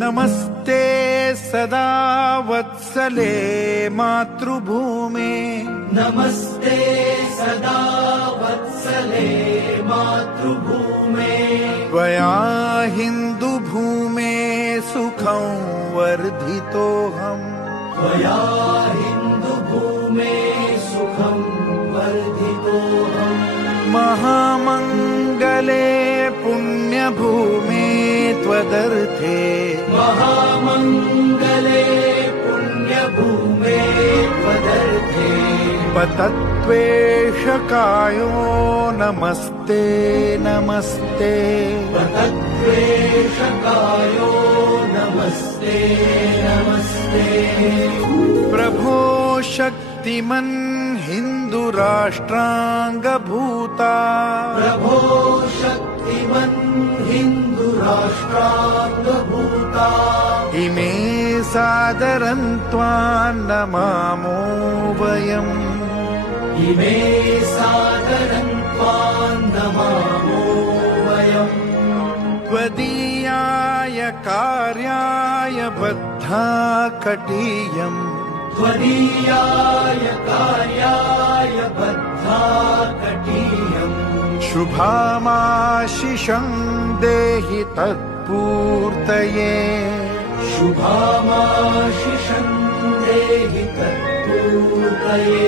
नमस्ते सदा वत्सले मातृभूमे नमस्ते सदा वत्सले मातृभूमे त्वया हिन्दुभूमे सुखं वर्धितोऽहम् त्वया हिन्दुभूमे सुखं वर्धितोऽहम् महामङ्गले पुण्यभूमे त्वदर्थे महामङ्गले पुण्यभूमे त्वदर्थे पतत्वेषकायो नमस्ते नमस्ते पतत्वेषकायो नमस्ते नमस्ते प्रभो शक्तिमन् हिन्दुराष्ट्राङ्गभूता प्रभो शक्तिमन् हिन्दुराष्ट्राङ्गभूता इमे सादरं त्वां नमामो वयम् इमे सादरं त्वां नमामो वयम् त्वदीयाय कार्याय बद्धा कटीयम् त्वदीयाय कार्याय बद्धा कटीयम् शुभामाशिषं देहि तत्पूर्तये शुभामाशिषं देहि तत्पूर्तये